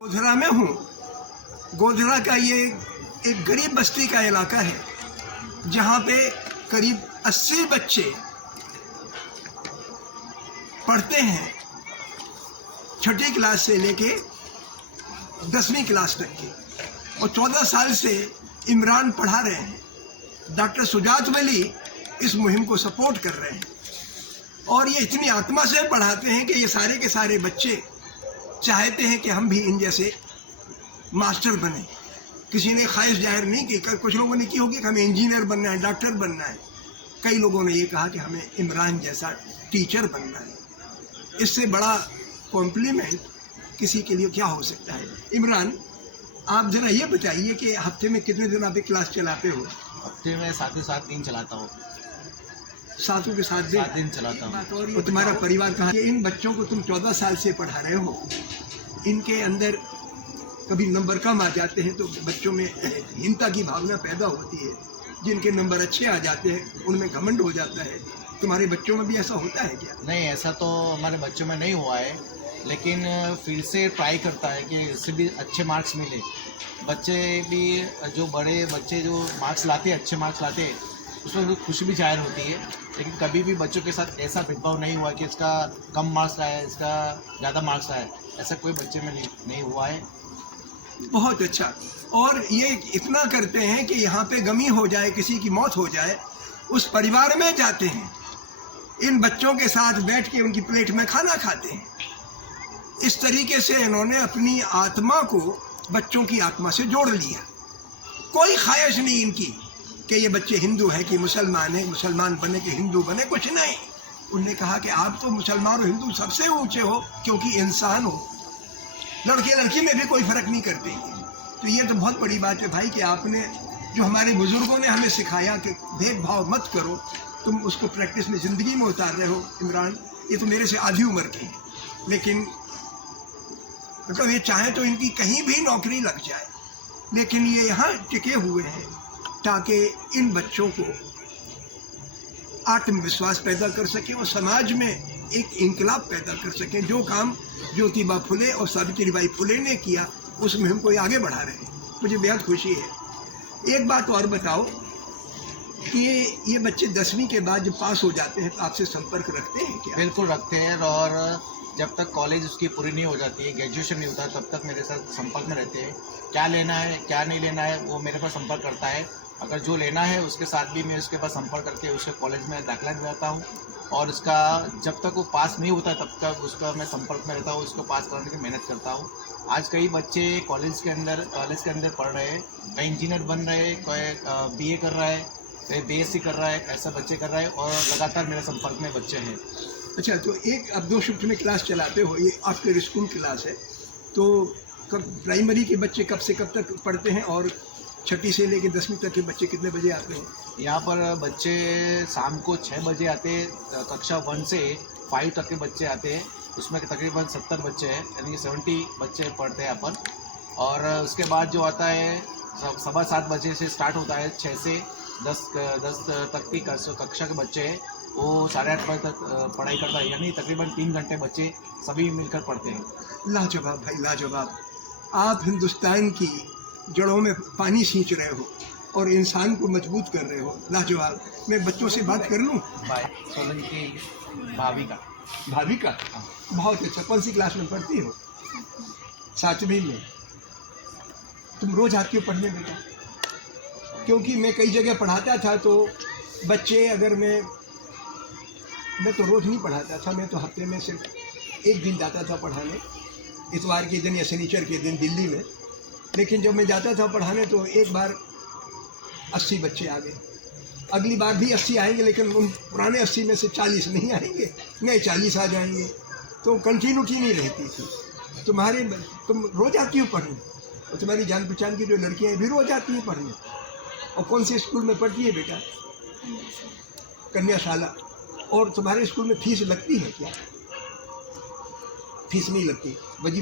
गोधरा में हूँ। गोधरा का ये एक गरीब बस्ती का इलाका है जहाँ पे करीब 80 बच्चे पढ़ते हैं, छठी क्लास से लेके 10वीं क्लास तक के, और 14 साल से इमरान पढ़ा रहे हैं। डॉक्टर सुजात वली इस मुहिम को सपोर्ट कर रहे हैं और ये इतनी आत्मा से पढ़ाते हैं कि ये सारे के सारे बच्चे चाहते हैं कि हम भी इन जैसे मास्टर बने। किसी ने ख्वाहिश जाहिर नहीं की, कुछ लोगों ने की होगी कि हमें इंजीनियर बनना है, डॉक्टर बनना है। कई लोगों ने ये कहा कि हमें इमरान जैसा टीचर बनना है। इससे बड़ा कॉम्प्लीमेंट किसी के लिए क्या हो सकता है। इमरान, आप जरा ये बताइए कि हफ्ते में कितने दिन आप क्लास चलाते हो? हफ्ते में 7 से 7 दिन चलाता हूँ। 7 के 7 दिन चलाता हूँ। और तुम्हारा परिवार कहाँ? इन बच्चों को तुम 14 साल से पढ़ा रहे हो, इनके अंदर कभी नंबर कम आ जाते हैं तो बच्चों में हीनता की भावना पैदा होती है। जिनके नंबर अच्छे आ जाते हैं उनमें घमंड हो जाता है। तुम्हारे बच्चों में भी ऐसा होता है क्या? नहीं, ऐसा तो हमारे बच्चों में नहीं हुआ है, लेकिन फिर से ट्राई करता है कि इससे भी अच्छे मार्क्स मिले। बच्चे भी जो बड़े बच्चे जो मार्क्स लाते हैं, अच्छे मार्क्स लाते हैं, उसमें खुशी भी जाहिर होती है। लेकिन कभी भी बच्चों के साथ ऐसा भेदभाव नहीं हुआ कि इसका कम मार्क्स आया है, इसका ज़्यादा मार्क्स आया है। ऐसा कोई बच्चे में नहीं हुआ है। बहुत अच्छा। और ये इतना करते हैं कि यहाँ पे गमी हो जाए, किसी की मौत हो जाए, उस परिवार में जाते हैं, इन बच्चों के साथ बैठ के उनकी प्लेट में खाना खाते हैं। इस तरीके से इन्होंने अपनी आत्मा को बच्चों की आत्मा से जोड़ लिया। कोई ख्वाहिश नहीं इनकी कि ये बच्चे हिंदू हैं कि मुसलमान हैं, मुसलमान बने कि हिंदू बने, कुछ नहीं। उनने कहा कि आप तो मुसलमान और हिंदू सबसे ऊंचे हो क्योंकि इंसान हो। लड़के लड़की में भी कोई फर्क नहीं करते। तो ये तो बहुत बड़ी बात है भाई कि आपने जो हमारे बुजुर्गों ने हमें सिखाया कि भेदभाव मत करो, तुम उसको प्रैक्टिस में ज़िंदगी में उतार रहे हो। इमरान, ये तो मेरे से आधी उम्र के हैं, लेकिन मतलब ये चाहे तो इनकी कहीं भी नौकरी लग जाए, लेकिन ये यहाँ टिके हुए हैं ताकि इन बच्चों को आत्मविश्वास पैदा कर सकें और समाज में एक इनकलाब पैदा कर सकें। जो काम ज्योतिबा फुले और सावित्रीबाई फुले ने किया, उसमें हमको आगे बढ़ा रहे हैं। मुझे बेहद खुशी है। एक बात और बताओ कि ये बच्चे 10वीं के बाद जब पास हो जाते हैं तो आपसे संपर्क रखते हैं क्या? बिल्कुल रखते हैं, और जब तक कॉलेज उसकी पूरी नहीं हो जाती है, ग्रेजुएशन नहीं होता, तब तक मेरे साथ संपर्क में रहते हैं। क्या लेना है क्या नहीं लेना है वो मेरे पास संपर्क करता है। अगर जो लेना है उसके साथ भी मैं उसके पास संपर्क करके उसके कॉलेज में दाखिला दिलाता हूँ, और उसका जब तक वो पास नहीं होता तब तक उसका मैं संपर्क में रहता हूँ, उसको पास कराने की मेहनत करता हूँ। आज कई बच्चे कॉलेज के अंदर पढ़ रहे हैं, कई इंजीनियर बन रहे हैं, कोई BA कर रहा है, कोई BSc कर रहा है, ऐसा बच्चे कर रहा है, और लगातार मेरे संपर्क में बच्चे हैं। अच्छा, तो एक अब 2 शिफ्ट में क्लास चलाते हो, ये आफ्टर स्कूल क्लास है, तो कब प्राइमरी के बच्चे कब से कब तक पढ़ते हैं और छठी से लेकर 10वीं तक के बच्चे कितने बजे आते हैं? यहाँ पर बच्चे शाम को 6 बजे आते हैं। कक्षा 1 से 5 तक के बच्चे आते हैं। उसमें तकरीबन 70 बच्चे हैं, यानी कि 70 बच्चे पढ़ते हैं यहाँ पर। और उसके बाद जो आता है 7:15 बजे से स्टार्ट होता है, 6 से 10 तक की कक्षा के बच्चे हैं, वो 8:30 बजे तक पढ़ाई करता है, यानी तकरीबन 3 घंटे बच्चे सभी मिलकर पढ़ते हैं। लाजवाब भाई, लाजवाब। आप हिंदुस्तान की जड़ों में पानी सींच रहे हो और इंसान को मजबूत कर रहे हो। लाजवाब। मैं बच्चों से बात कर लूँ? सोलंकी भाविका। भाविका, बहुत अच्छा। कौन सी क्लास में पढ़ती हो? 7वीं में। तुम रोज आती हो पढ़ने बेटा? क्योंकि मैं कई जगह पढ़ाता था तो बच्चे, अगर मैं तो रोज नहीं पढ़ाता था, मैं तो हफ्ते में सिर्फ 1 दिन जाता था पढ़ाने, इतवार के दिन या शनिचर के दिन दिल्ली में। लेकिन जब मैं जाता था पढ़ाने तो एक बार 80 बच्चे आ गए, अगली बार भी 80 आएंगे, लेकिन उन पुराने 80 में से 40 नहीं आएंगे, नए 40 आ जाएंगे। तो कंटिन्यूटी नहीं रहती थी। तुम रोज आती हो पढ़ने, और तुम्हारी जान पहचान की जो लड़कियाँ भी रोज आती हैं पढ़ने। और कौन से स्कूल में पढ़ती है बेटा? कन्याशाला। और तुम्हारे स्कूल में फीस लगती है क्या? फीस नहीं लगती। वजीफा